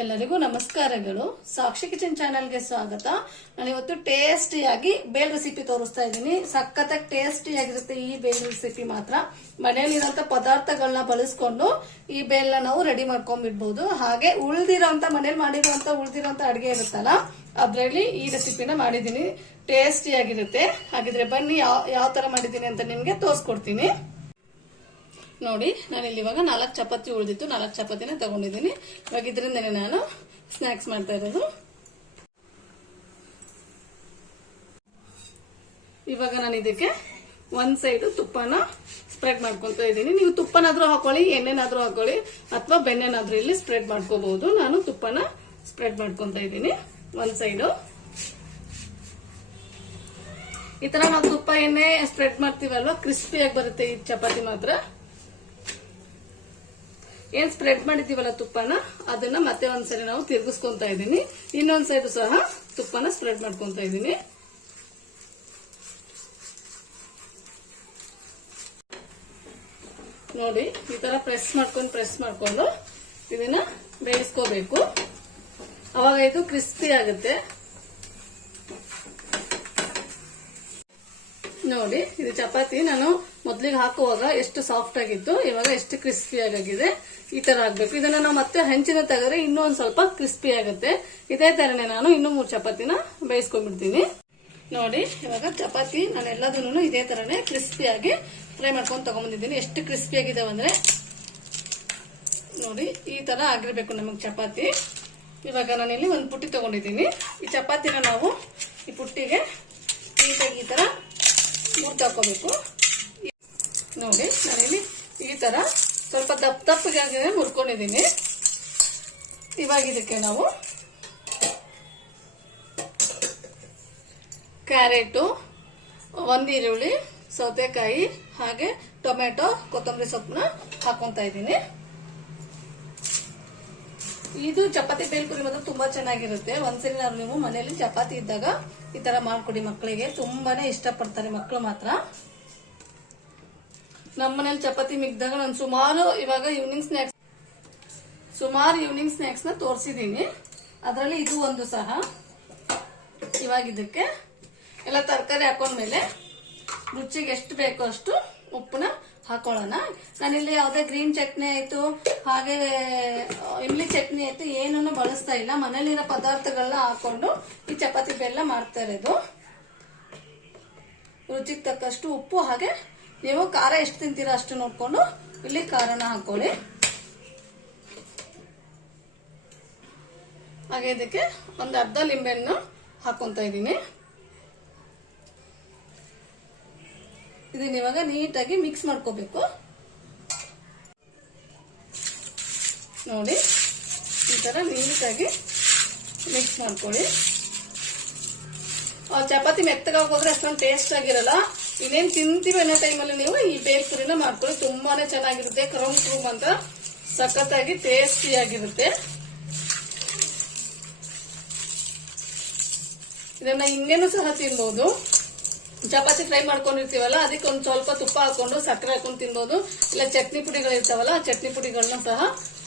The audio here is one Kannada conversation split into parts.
ಎಲ್ಲರಿಗೂ ನಮಸ್ಕಾರಗಳು. ಸಾಕ್ಷಿ ಕಿಚನ್ ಚಾನೆಲ್ಗೆ ಸ್ವಾಗತ. ನಾನು ಇವತ್ತು ಟೇಸ್ಟಿಯಾಗಿ ಬೇಲ್ ರೆಸಿಪಿ ತೋರಿಸ್ತಾ ಇದ್ದೀನಿ. ಸಖತ್ತಾಗಿ ಟೇಸ್ಟಿಯಾಗಿರುತ್ತೆ ಈ ಬೇಲ್ ರೆಸಿಪಿ. ಮಾತ್ರ ಮನೆಯಲ್ಲಿರುವಂತ ಪದಾರ್ಥಗಳನ್ನ ಬಳಸ್ಕೊಂಡು ಈ ಬೇಲ್ನ ನಾವು ರೆಡಿ ಮಾಡ್ಕೊಂಡ್ಬಿಡ್ಬಹುದು. ಹಾಗೆ ಮನೇಲಿ ಉಳಿದಿರೋಂತ ಅಡಿಗೆ ಇರುತ್ತಲ್ಲ, ಅದ್ರಲ್ಲಿ ಈ ರೆಸಿಪಿನ ಮಾಡಿದೀನಿ. ಟೇಸ್ಟಿಯಾಗಿರುತ್ತೆ. ಹಾಗಿದ್ರೆ ಬನ್ನಿ ಯಾವ ತರ ಮಾಡಿದೀನಿ ಅಂತ ನಿಮ್ಗೆ ತೋರಿಸ್ಕೊಡ್ತೀನಿ. ನೋಡಿ, ನಾನು ಇಲ್ಲಿ ಇವಾಗ 4 ಚಪಾತಿ ಉಳಿದಿತ್ತು. 4 ಚಪಾತಿನ ತಗೊಂಡಿದ್ದೀನಿ. ಇವಾಗ ಇದರಿಂದನೇ ನಾನು ಸ್ನಾಕ್ಸ್ ಮಾಡ್ತಾ ಇರೋದು. ಇವಾಗ ನಾನು ಇದಕ್ಕೆ ಒಂದ್ ಸೈಡ್ ತುಪ್ಪನ ಸ್ಪ್ರೆಡ್ ಮಾಡ್ಕೊಂತ ಇದ್ದೀನಿ. ನೀವು ತುಪ್ಪನಾದ್ರೂ ಹಾಕೊಳ್ಳಿ, ಎಣ್ಣೆನಾದ್ರೂ ಹಾಕೊಳ್ಳಿ, ಅಥವಾ ಬೆಣ್ಣೆನಾದ್ರೂ ಇಲ್ಲಿ ಸ್ಪ್ರೆಡ್ ಮಾಡ್ಕೋಬಹುದು. ನಾನು ತುಪ್ಪನ ಸ್ಪ್ರೆಡ್ ಮಾಡ್ಕೊಂತ ಇದ್ದೀನಿ ಒಂದ್ ಸೈಡು. ಈ ತರ ನಾವು ತುಪ್ಪ ಎಣ್ಣೆ ಸ್ಪ್ರೆಡ್ ಮಾಡ್ತೀವಲ್ವಾ, ಕ್ರಿಸ್ಪಿಯಾಗಿ ಬರುತ್ತೆ ಈ ಚಪಾತಿ ಮಾತ್ರ. ಏನ್ ಸ್ಪ್ರೆಡ್ ಮಾಡಿದೀವಲ್ಲ ತುಪ್ಪನ, ಅದನ್ನ ಮತ್ತೆ ಒಂದ್ಸರಿ ನಾವು ತಿರ್ಗಿಸ್ಕೊಂತ ಇದ್ದೀನಿ. ಇನ್ನೊಂದ್ ಸೈಡ್ ಸಹ ತುಪ್ಪನ ಸ್ಪ್ರೆಡ್ ಮಾಡ್ಕೊಂತ ಇದ್ದೀನಿ. ನೋಡಿ, ಈ ತರ ಪ್ರೆಸ್ ಮಾಡ್ಕೊಂಡು ಇದನ್ನ ಬೇಯಿಸ್ಕೋಬೇಕು. ಅವಾಗ ಇದು ಕ್ರಿಸ್ಪಿ ಆಗುತ್ತೆ. ನೋಡಿ, ಇದು ಚಪಾತಿ ನಾನು ಮೊದ್ಲಿಗೆ ಹಾಕುವಾಗ ಎಷ್ಟು ಸಾಫ್ಟ್ ಆಗಿತ್ತು, ಇವಾಗ ಎಷ್ಟು ಕ್ರಿಸ್ಪಿ ಆಗಿದೆ. ಈ ತರ ಆಗ್ಬೇಕು. ಇದನ್ನ ನಾವು ಮತ್ತೆ ಹಂಚಿನ ತೆಗೆದ್ರೆ ಇನ್ನೂ ಒಂದ್ ಸ್ವಲ್ಪ ಕ್ರಿಸ್ಪಿ ಆಗುತ್ತೆ. ಇದೇ ತರನೇ ನಾನು ಇನ್ನೂ 3 ಚಪಾತಿನ ಬೇಯಿಸ್ಕೊಂಡ್ಬಿಡ್ತೀನಿ. ನೋಡಿ, ಇವಾಗ ಚಪಾತಿ ನಾನು ಎಲ್ಲದನ್ನು ಇದೇ ತರನೇ ಕ್ರಿಸ್ಪಿಯಾಗಿ ಫ್ರೈ ಮಾಡ್ಕೊಂಡು ತಗೊಂಡ್ಬಂದಿದ್ದೀನಿ. ಎಷ್ಟು ಕ್ರಿಸ್ಪಿ ಆಗಿದಾವೆ ಅಂದ್ರೆ ನೋಡಿ, ಈ ತರ ಆಗಿರ್ಬೇಕು ನಮಗ್ ಚಪಾತಿ. ಇವಾಗ ನಾನಿಲ್ಲಿ ಒಂದು ಪುಟ್ಟಿ ತಗೊಂಡಿದ್ದೀನಿ. ಈ ಚಪಾತಿನ ನಾವು ಈ ಪುಟ್ಟಿಗೆ ನೀಟಾಗಿ ಈ ತರ ಮುರ್ತಾಕೋಬೇಕು. ನೋಡಿ, ನಾನಿಲ್ಲಿ ಈ ತರ ಸ್ವಲ್ಪ ದಪ್ಪಗೆ ಮುರ್ಕೊಂಡಿದ್ದೀನಿ. ಇವಾಗ ಇದಕ್ಕೆ ನಾವು ಕ್ಯಾರೆಟು, 1 ಈರುಳ್ಳಿ, ಸೌತೆಕಾಯಿ, ಹಾಗೆ ಟೊಮೆಟೊ, ಕೊತ್ತಂಬರಿ ಸೊಪ್ಪನ್ನ ಹಾಕೊಂತ ಇದ್ದೀನಿ. ಇದು ಚಪಾತಿ ಬೇಲ್ಪುರಿ ಮಾತ್ರ ತುಂಬಾ ಚೆನ್ನಾಗಿರುತ್ತೆ. ಒಂದ್ಸರಿ ನೀವು ಮನೆಯಲ್ಲಿ ಚಪಾತಿ ಇದ್ದಾಗ ಈ ತರ ಮಾಡ್ಕೊಡಿ. ಮಕ್ಕಳಿಗೆ ತುಂಬಾನೇ ಇಷ್ಟಪಡ್ತಾರೆ ಮಕ್ಕಳು ಮಾತ್ರ. ನಮ್ಮ ಮನೇಲಿ ಚಪಾತಿ ಮಿಕ್ಕಿದಾಗ ನಾನು ಸುಮಾರು ಈವ್ನಿಂಗ್ ಸ್ನಾಕ್ಸ್ ನ ತೋರಿಸಿದೀನಿ. ಅದರಲ್ಲಿ ಇದು ಒಂದು ಸಹ. ಇವಾಗ ಇದಕ್ಕೆ ಎಲ್ಲ ತರಕಾರಿ ಹಾಕೊಂಡ್ಮೇಲೆ ರುಚಿಗೆ ಎಷ್ಟು ಬೇಕೋ ಅಷ್ಟು ಉಪ್ಪನ್ನ ಹಾಕೊಳ್ಳೋಣ. ನಾನಿಲ್ಲಿ ಯಾವುದೇ ಗ್ರೀನ್ ಚಟ್ನಿ ಆಯ್ತು, ಹಾಗೆ ಇಮ್ಲಿ ಚಟ್ನಿ ಆಯ್ತು, ಏನನ್ನು ಬಳಸ್ತಾ ಇಲ್ಲ. ಮನೇಲಿರೋ ಪದಾರ್ಥಗಳನ್ನ ಹಾಕೊಂಡು ಈ ಚಪಾತಿ ಬೆಲ್ಲ ಮಾಡ್ತಾ ಇರೋದು. ರುಚಿಗೆ ತಕ್ಕಷ್ಟು ಉಪ್ಪು, ಹಾಗೆ ನೀವು ಖಾರ ಎಷ್ಟು ತಿಂತೀರಾ ಅಷ್ಟು ನೋಡ್ಕೊಂಡು ಇಲ್ಲಿ ಖಾರನ ಹಾಕೊಳ್ಳಿ. ಹಾಗೆ ಇದಕ್ಕೆ ಒಂದು ಅರ್ಧ ಲಿಂಬೆಹಣ್ಣು ಹಾಕೊಂತ ಇದ್ದೀನಿ. ಇದನ್ನ ಇವಾಗ ನೀಟಾಗಿ ಮಿಕ್ಸ್ ಮಾಡ್ಕೋಬೇಕು. ನೋಡಿ, ಈ ತರ ನೀಟಾಗಿ ಮಿಕ್ಸ್ ಮಾಡ್ಕೊಳ್ಳಿ. ಚಪಾತಿ ಮೆತ್ತಗಾಗೋದ್ರೆ ಅಷ್ಟೊಂದು ಟೇಸ್ಟ್ ಆಗಿರಲ್ಲ. ಇನ್ನೇನ್ ತಿಂತೀವಿ ಅನ್ನೋ ಟೈಮಲ್ಲಿ ನೀವು ಈ ಬೇಲ್ಪುರಿನ ಮಾಡ್ಕೊಳ್ಳಿ. ತುಂಬಾನೇ ಚೆನ್ನಾಗಿರುತ್ತೆ. ಕ್ರಮ್ ಅಂತ ಸಖತ್ತಾಗಿ ಟೇಸ್ಟಿ ಆಗಿರುತ್ತೆ. ಇದನ್ನ ಹಿಂಗೇನು ಸಹ ತಿನ್ಬಹುದು. ಚಪಾತಿ ಫ್ರೈ ಮಾಡ್ಕೊಂಡಿರ್ತೀವಲ್ಲ, ಅದಕ್ಕೆ ಒಂದ್ ಸ್ವಲ್ಪ ತುಪ್ಪ ಹಾಕೊಂಡು ಸಕ್ಕರೆ ಹಾಕೊಂಡು ತಿನ್ಬಹುದು. ಇಲ್ಲ ಚಟ್ನಿ ಪುಡಿಗಳಿರ್ತಾವಲ್ಲ, ಆ ಚಟ್ನಿ ಪುಡಿಗಳನ್ನ ಸಹ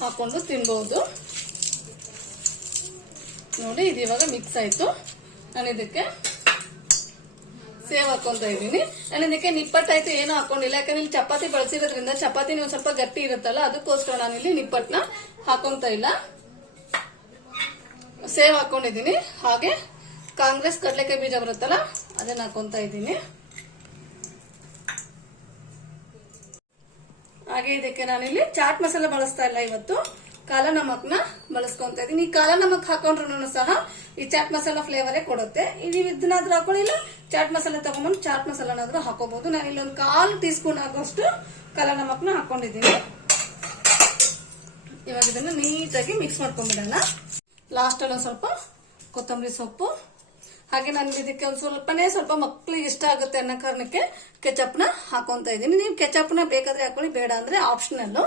ಹಾಕೊಂಡು ತಿನ್ಬಹುದು. ನೋಡಿ, ಇದು ಇವಾಗ ಮಿಕ್ಸ್ ಆಯ್ತು. ನಾನು ಇದಕ್ಕೆ ಸೇವ್ ಹಾಕೊಂತ ಇದ್ದೀನಿ. ನಾನು ಇದಕ್ಕೆ ನಿಪ್ಪಟ್ಟಾಯ್ತು ಏನೂ ಹಾಕೊಂಡಿಲ್ಲ. ಯಾಕಂದ್ರೆ ಇಲ್ಲಿ ಚಪಾತಿ ಬಳಸಿರೋದ್ರಿಂದ ಚಪಾತಿ ಒಂದ್ ಸ್ವಲ್ಪ ಗಟ್ಟಿ ಇರುತ್ತಲ್ಲ, ಅದಕ್ಕೋಸ್ಕರ ನಾನು ಇಲ್ಲಿ ನಿಪ್ಪಟ್ನ ಹಾಕೊಂತ ಇಲ್ಲ. ಸೇವ್ ಹಾಕೊಂಡಿದ್ದೀನಿ. ಹಾಗೆ ಕಾಂಗ್ರೆಸ್ ಕಡಲೆಕಾಯಿ ಬೀಜ ಬರುತ್ತಲ್ಲ, ಅದನ್ನ ಹಾಕೊಂತ ಇದ್ದೀನಿ. ಹಾಗೆ ಇದಕ್ಕೆ ನಾನಿಲ್ಲಿ ಚಾಟ್ ಮಸಾಲ ಬಳಸ್ತಾ ಇಲ್ಲ, ಇವತ್ತು ಕಾಲ ನಮಕ್ನ ಬಳಸ್ಕೊಂತ ಇದ್ದೀನಿ. ಈ ಕಾಲ ನಮಕ್ ಹಾಕೊಂಡ್ರು ಸಹ ಈ ಚಾಟ್ ಮಸಾಲ ಫ್ಲೇವರೇ ಕೊಡುತ್ತೆ. ನೀವು ಇದನ್ನಾದ್ರೂ ಹಾಕೊಳ್ಳಿಲ್ಲ, ಚಾಟ್ ಮಸಾಲ ತಗೊಂಡ್ಬಂದು ಚಾಟ್ ಮಸಾಲನಾದ್ರೂ ಹಾಕೋಬಹುದು. ನಾನು ಇಲ್ಲಿ ಒಂದು 1/4 ಟೀ ಸ್ಪೂನ್ ಆಗೋಷ್ಟು ಕಾಲ ನಮಕ್ನ ಹಾಕೊಂಡಿದ್ದೀನಿ. ಇವಾಗ ಇದನ್ನ ನೀಟಾಗಿ ಮಿಕ್ಸ್ ಮಾಡ್ಕೊಂಡ್ಬಿಡೋಣ. ಲಾಸ್ಟ್ ಅಲ್ಲಿ ಸ್ವಲ್ಪ ಕೊತ್ತಂಬರಿ ಸೊಪ್ಪು, ಹಾಗೆ ನಾನು ಇದಕ್ಕೆ ಸ್ವಲ್ಪ ಮಕ್ಕಳಿಗೆ ಇಷ್ಟ ಆಗುತ್ತೆ ಅನ್ನೋ ಕಾರಣಕ್ಕೆ ಕೆಚಪ್ನ ಹಾಕೊಂತ ಇದ್ದೀನಿ. ನೀವು ಕೆಚಪ್ನ ಬೇಕಾದ್ರೆ ಹಾಕೊಳ್ಳಿ, ಬೇಡ ಅಂದ್ರೆ ಆಪ್ಷನಲ್.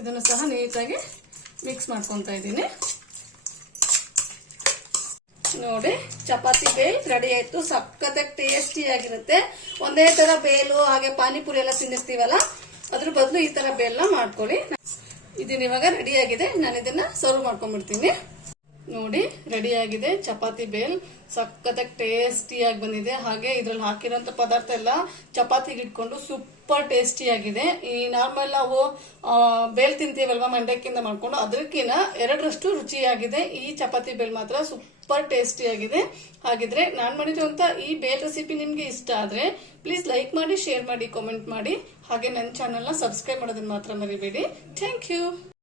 ಇದನ್ನು ಸಹ ನೀಟಾಗಿ ಮಿಕ್ಸ್ ಮಾಡ್ಕೊಂತ ಇದ್ದೀನಿ. ನೋಡಿ, ಚಪಾತಿ ಬೇಲ್ ರೆಡಿ ಆಯ್ತು. ಸಖತ್ತಾಗಿ ಟೇಸ್ಟಿ ಆಗಿರುತ್ತೆ. ಒಂದೇ ತರ ಬೇಲು ಹಾಗೆ ಪಾನಿಪುರಿ ಎಲ್ಲ ತಿಂದಿರ್ತೀವಲ್ಲ, ಅದ್ರ ಬದಲು ಈ ತರ ಬೇಲ್ನ ಮಾಡ್ಕೊಳ್ಳಿ. ಇದನ್ನ ಇವಾಗ ರೆಡಿ ಆಗಿದೆ. ನಾನು ಇದನ್ನ ಸರ್ವ್ ಮಾಡ್ಕೊಂಡ್ಬಿಡ್ತೀನಿ. ನೋಡಿ ರೆಡಿ ಆಗಿದೆ ಚಪಾತಿ ಬೇಲ್. ಸಖತ್ತಾಗಿ ಟೇಸ್ಟಿಯಾಗಿ ಬಂದಿದೆ. ಹಾಗೆ ಇದ್ರಲ್ಲಿ ಹಾಕಿರೋಂಥ ಪದಾರ್ಥ ಎಲ್ಲ ಚಪಾತಿಗೆ ಇಟ್ಕೊಂಡು ಸೂಪರ್ ಟೇಸ್ಟಿ ಆಗಿದೆ. ಈ ನಾರ್ಮಲ್ ನಾವು ಬೇಲ್ ತಿಂತೀವಲ್ವಾ ಮಂಡಕ್ಕಿಂದ ಮಾಡ್ಕೊಂಡು, ಅದಕ್ಕಿಂತ 2ರಷ್ಟು ರುಚಿಯಾಗಿದೆ ಈ ಚಪಾತಿ ಬೇಲ್ ಮಾತ್ರ. ಸೂಪರ್ ಟೇಸ್ಟಿ ಆಗಿದೆ. ಹಾಗಿದ್ರೆ ನಾನು ಮಾಡಿರುವಂತ ಈ ಬೇಲ್ ರೆಸಿಪಿ ನಿಮ್ಗೆ ಇಷ್ಟ ಆದ್ರೆ ಪ್ಲೀಸ್ ಲೈಕ್ ಮಾಡಿ, ಶೇರ್ ಮಾಡಿ, ಕಾಮೆಂಟ್ ಮಾಡಿ. ಹಾಗೆ ನನ್ನ ಚಾನೆಲ್ನ ಸಬ್ಸ್ಕ್ರೈಬ್ ಮಾಡೋದನ್ನ ಮಾತ್ರ ಮರಿಬೇಡಿ. Thank you.